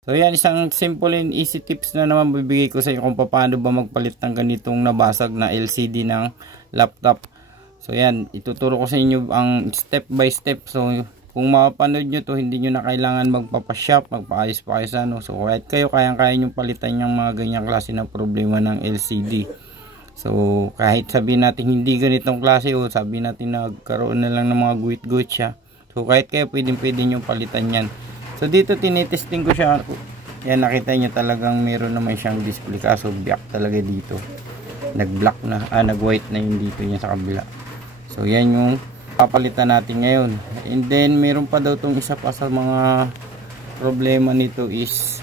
So yan, isang simple and easy tips na naman bibigay ko sa inyo kung paano ba magpalit ng ganitong nabasag na LCD ng laptop. So yan, ituturo ko sa inyo ang step by step. So kung mapapanood nyo to, hindi nyo na kailangan magpapashop, magpaayos pa kayo sa ano. So kahit kayo, kayang-kaya nyo palitan yung mga ganyang klase ng problema ng LCD. So kahit sabihin natin hindi ganitong klase, o sabihin natin nagkaroon na lang ng mga guhit-guhit siya. So kahit kayo, pwede nyo palitan yan. So dito tinitesting ko siya. Yan, nakita nyo talagang meron naman siyang display, kaso black talaga dito. Nag-black na, nag-white na yung dito niya sa kabila. So yan yung papalitan natin ngayon. And then meron pa daw tong isa pa sa mga problema nito is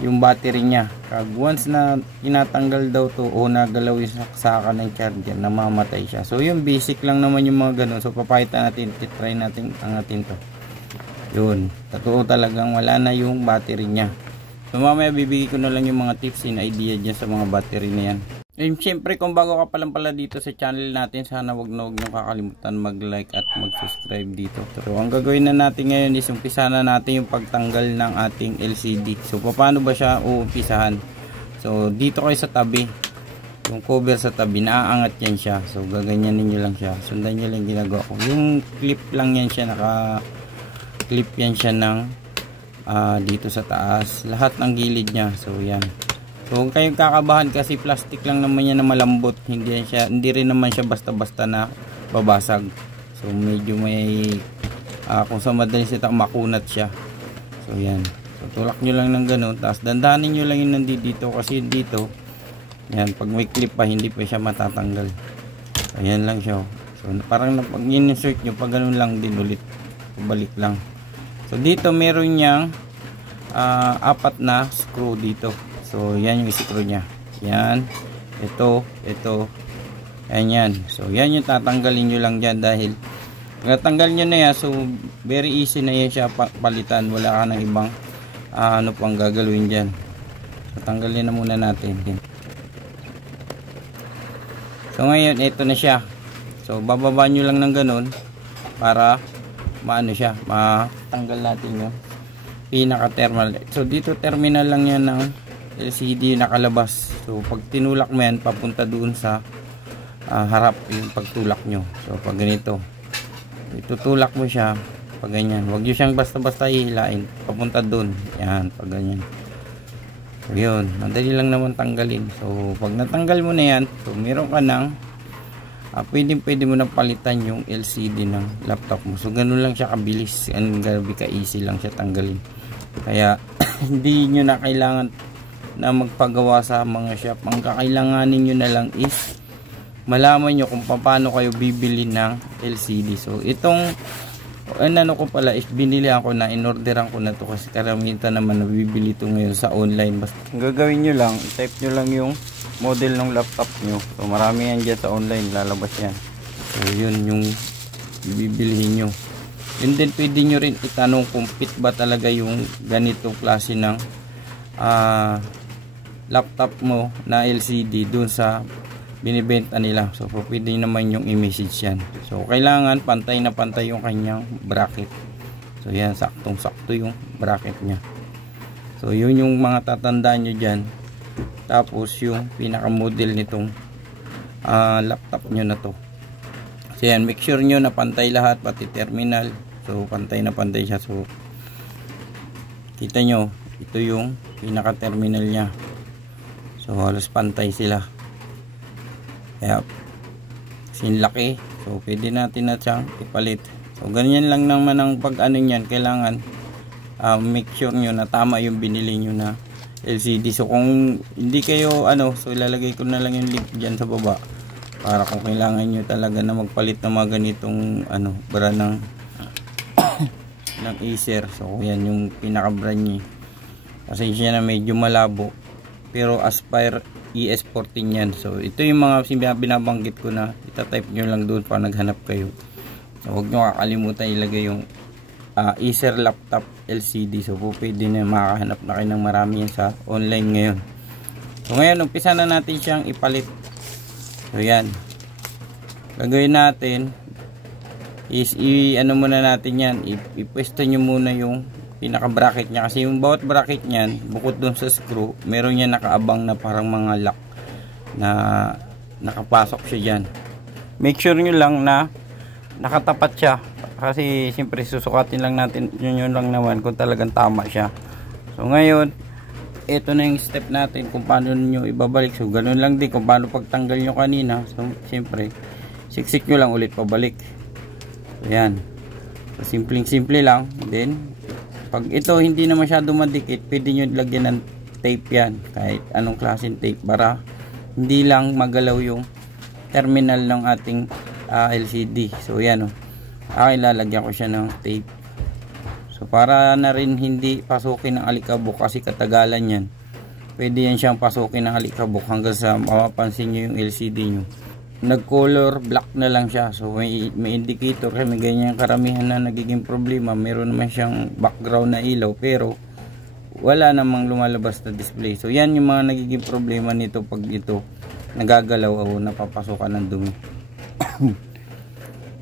yung battery niya. Pag once na tinatanggal daw to o nagalaw yung saksakan ng charger, namamatay siya. So yung basic lang naman yung mga ganun. So papakita natin, titry natin angatin to. Yun, totoo talagang wala na yung battery niya. So mamaya bibigay ko na lang yung mga tips and idea dyan sa mga battery na yan. And syempre kung bago ka pa lang pala dito sa channel natin, sana wag na huwag nyo kakalimutan mag-like at mag-subscribe dito. So ang gagawin na natin ngayon is umpisa na natin yung pagtanggal ng ating LCD. So paano ba siya uumpisahan? So dito kayo sa tabi, yung cover sa tabi, naaangat yan siya. So gaganyanin nyo lang siya, sundan nyo lang ginagawa ko. Yung clip lang yan siya, clip yan siya ng dito sa taas, lahat ng gilid niya. So yan, so kung kayong kakabahan kasi plastic lang naman yan na malambot, hindi rin naman siya basta-basta na babasag. So medyo may kung sa madaling sita, makunat siya. So yan, so tulak nyo lang ng ganun, tapos dandanin nyo lang yung nandito kasi dito yan, pag may clip pa hindi pa siya matatanggal. So yan lang siya. So parang pag in-insert nyo, pag ganun lang din ulit, balik lang. So dito meron niyang apat na screw dito. So yan yung screw niya. Yan, ito, yan. So yan yung tatanggalin nyo lang dyan, dahil natanggal nyo na yan, so very easy na yan siya palitan. Wala ka ng ibang ano pang gagawin dyan. So tanggalin na muna natin. So ngayon ito na siya. So bababa nyo lang ng ganun para maano siya, matanggal natin yung pinaka thermal. So dito terminal lang yan ng LCD nakalabas. So pag tinulak mo yan, papunta doon sa harap yung pagtulak nyo. So pag ganito, itutulak mo siya pag ganyan. Huwag nyo siyang basta-basta hihilain, papunta doon. Yan, pag ganyan. So yun, madali lang naman tanggalin. So pag natanggal mo na yan, so meron ka ng pwede mo na palitan yung LCD ng laptop mo. So ganun lang siya kabilis, grabe ka easy lang siya tanggalin. Kaya hindi nyo na kailangan na magpagawa sa mga shop. Ang kakailanganin nyo na lang is malaman nyo kung paano kayo bibili ng LCD. So itong ano ko pala is binili ako na, inorderan ko na to kasi karamihan naman nabibili to ngayon sa online. Basta gagawin nyo lang, type nyo lang yung model ng laptop nyo. So marami yan dyan sa online, lalabas yan. So yun yung bibilihin nyo. And then pwede nyo rin itanong kung fit ba talaga yung ganito klase ng laptop mo na LCD dun sa binibenta nila. So pwede naman yung i-message yan. So kailangan pantay na pantay yung kanyang bracket. So yan, saktong sakto yung bracket nya. So yun yung mga tatandaan nyo dyan. Tapos yung pinaka model nitong laptop nyo na to. So yan, make sure nyo na pantay lahat, pati terminal. So pantay na pantay siya. So kita nyo, ito yung pinaka terminal nya. So halos pantay sila. Kaya sinlaki. So pwede natin na siyang ipalit. So ganyan lang naman ang pag ano nyan. Kailangan make sure nyo na tama yung binili nyo na LCD. So kung hindi kayo so ilalagay ko na lang yung link dyan sa baba para kung kailangan nyo talaga na magpalit ng mga ganitong brand ng ng Acer. So yan yung pinaka brand niya. Kasi siya na medyo malabo, pero Aspire ES14 yan. So ito yung mga binabanggit ko na itatype nyo lang doon para naghanap kayo. So huwag nyo kakalimutan ilagay yung Acer laptop LCD. So pwede na makahanap na kayo ng marami yan sa online ngayon. So ngayon umpisa na natin siyang ipalit. So yan, gagawin natin is muna natin yan, ipwesto nyo muna yung pinaka bracket niya, kasi yung bawat bracket niyan bukod dun sa screw, meron yan nakaabang na parang mga lock na nakapasok siya dyan. Make sure nyo lang na nakatapat siya, kasi siyempre susukatin lang natin yun lang naman kung talagang tama siya. So ngayon, ito na yung step natin kung paano nyo ibabalik. So ganun lang din kung paano pagtanggal nyo kanina. So siyempre siksik nyo lang ulit pabalik. So yan, so, simple lang. Then pag ito hindi na masyado madikit, pwede nyo lagyan ng tape yan, kahit anong klaseng tape, para hindi lang magalaw yung terminal ng ating LCD. So yan lalagyan ko siya ng tape. So para na rin hindi pasukin ng alikabok, kasi katagalan yan. Pwede yan siyang pasukin ng alikabok hanggang sa mapapansin nyo yung LCD nyo nag color black na lang siya. So may indicator, kasi may ganyan karamihan na nagiging problema. Meron naman siyang background na ilaw pero wala namang lumalabas na display. So yan yung mga nagiging problema nito pag ito nagagalaw o napapasukan ng dumi.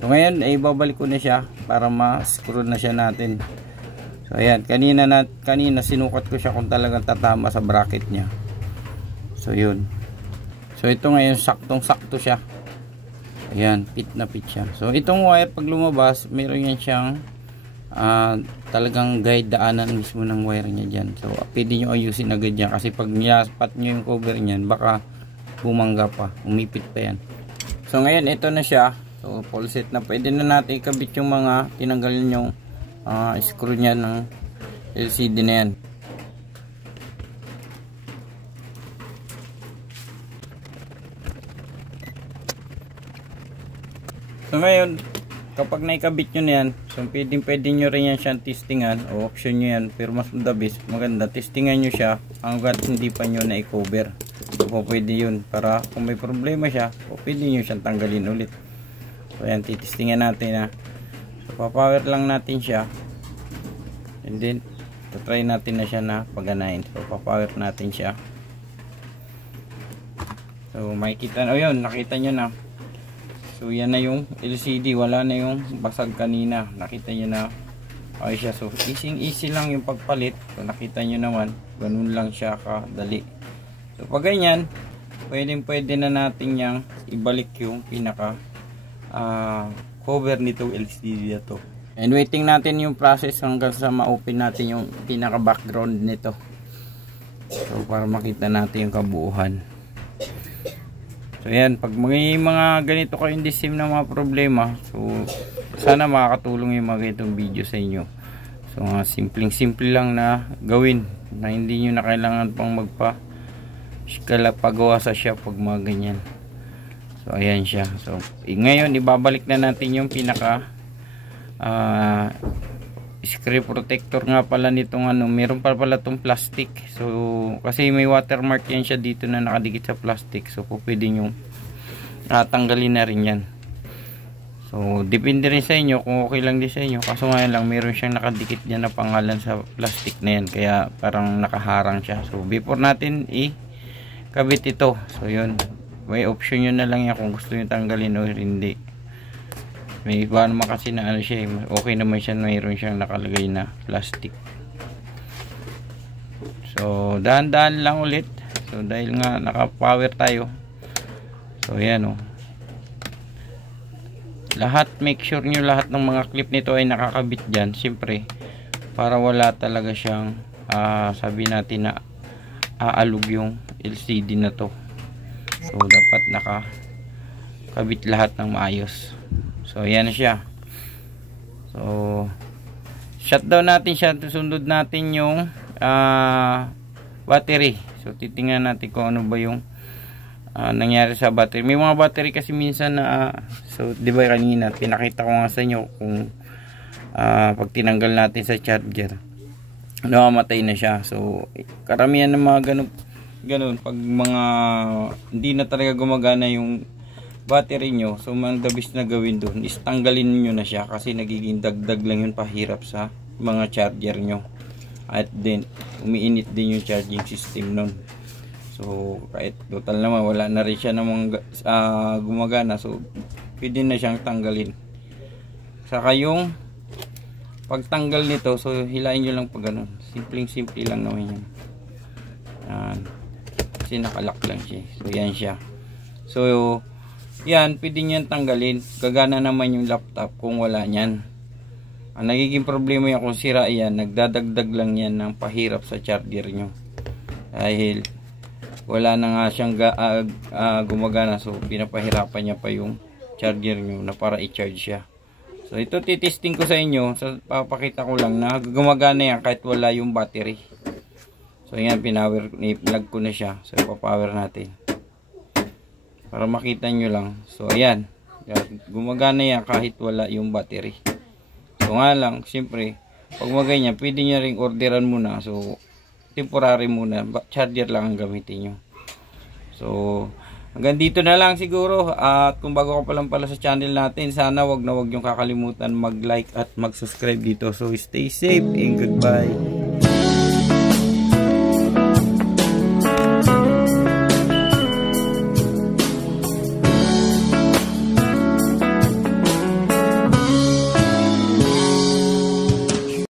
So ngayon ay babalik ko na siya para ma-screw na siya natin. So ayan, kanina sinukat ko siya kung talagang tatama sa bracket niya. So yun. So ito ngayon saktong-sakto siya. Ayan, fit na fit siya. So itong wire pag lumabas, meron yan siyang talagang guide, daanan mismo ng wire niya dyan. So pwede nyo ayusin agad yan, kasi pag niyapat nyo yung cover niyan, baka bumangga pa, umipit pa yan. So ngayon ito na siya. So full set na, pwede na natin ikabit yung mga tinanggal yung screw niya ng LCD na yan. So ngayon, kapag naikabit nyo na yan, so pwede nyo rin yan siyang testingan, o option nyo yan, pero mas maganda, testingan nyo siya hanggat hindi pa nyo na-cover. So pwede yun, para kung may problema siya, pwede nyo siyang tanggalin ulit. So yan, titistingan natin So papower lang natin siya, and then try natin na siya na paganahin. So papower natin siya. So makikita na, yun, nakita nyo na. So yan na yung LCD, wala na yung basag kanina. Nakita nyo na ayos siya. So easy lang yung pagpalit. So nakita nyo naman, ganun lang siya kadali. So pag ganyan, pwede na natin yang ibalik yung pinaka cover nitong LCD na to. And waiting natin yung process hanggang sa ma-open natin yung pinaka background nito. So para makita natin yung kabuuan. So yan, pag may mga ganito kayong disim na mga problema, so sana makakatulong yung mga ganitong video sa inyo. So simple lang na gawin, na hindi nyo na kailangan pang pagawa sa shop pag mga ganyan. So ayan siya. So ngayon ibabalik na natin yung pinaka screen protector nga pala nitong meron pala tong plastic. So kasi may watermark yan siya dito na nakadikit sa plastic. So pwede nyo tanggalin na rin yan. So depende rin sa inyo kung okay lang din sa inyo. Kaso ngayon lang meron siyang nakadikit dyan na pangalan sa plastic na yan, kaya parang nakaharang siya. So before natin kabit ito, so yun, may option nyo na lang yan kung gusto nyo tanggalin o hindi. May iba naman kasi na siya, okay naman siya, mayroon siyang nakalagay na plastic. So dahan-dahan lang ulit. So dahil nga naka-power tayo. So yan lahat, make sure nyo lahat ng mga clip nito ay nakakabit dyan, siyempre para wala talaga siyang sabi natin na aalog yung LCD na to. So dapat nakakabit lahat ng maayos. So yan na siya. So shutdown natin siya, sundod natin yung battery. So titingnan natin kung ano ba yung nangyari sa battery. May mga battery kasi minsan na so di ba kanina pinakita ko nga sa inyo kung pag tinanggal natin sa charger, namamatay na siya. So karamihan ng mga ganun pag mga hindi na talaga gumagana yung battery nyo, so ang dabis na gawin doon is tanggalin nyo na siya, kasi nagiging dagdag lang yun, pahirap sa mga charger nyo, at then umiinit din yung charging system nun. So kahit total naman wala na rin siya namang gumagana, so pwede na siyang tanggalin. Saka yung pagtanggal nito, so hilain nyo lang pag ganun. Simple lang naman yan. Yan. Kasi nakalock lang siya. So yan siya. So yan, pwede nyo tanggalin. Gagana naman yung laptop kung wala nyan. Ang nagiging problema yan kung sira yan, nagdadagdag lang yan ng pahirap sa charger nyo. Dahil wala na nga siyang gumagana, so pinapahirapan niya pa yung charger nyo na para i-charge siya. So ito titesting ko sa inyo, so papakita ko lang na gumagana yan kahit wala yung battery. So yan, plug ko na siya. So ipapower natin para makita nyo lang. So ayan, gumagana yan kahit wala yung battery. So nga lang, siyempre pag maganyan, pwede nyo ring orderan muna. So temporary muna, charger lang ang gamitin nyo. So hanggang dito na lang siguro. At kung bago ka pa lang pala sa channel natin, sana wag na wag yung kakalimutan mag-like at mag-subscribe dito. So stay safe and goodbye.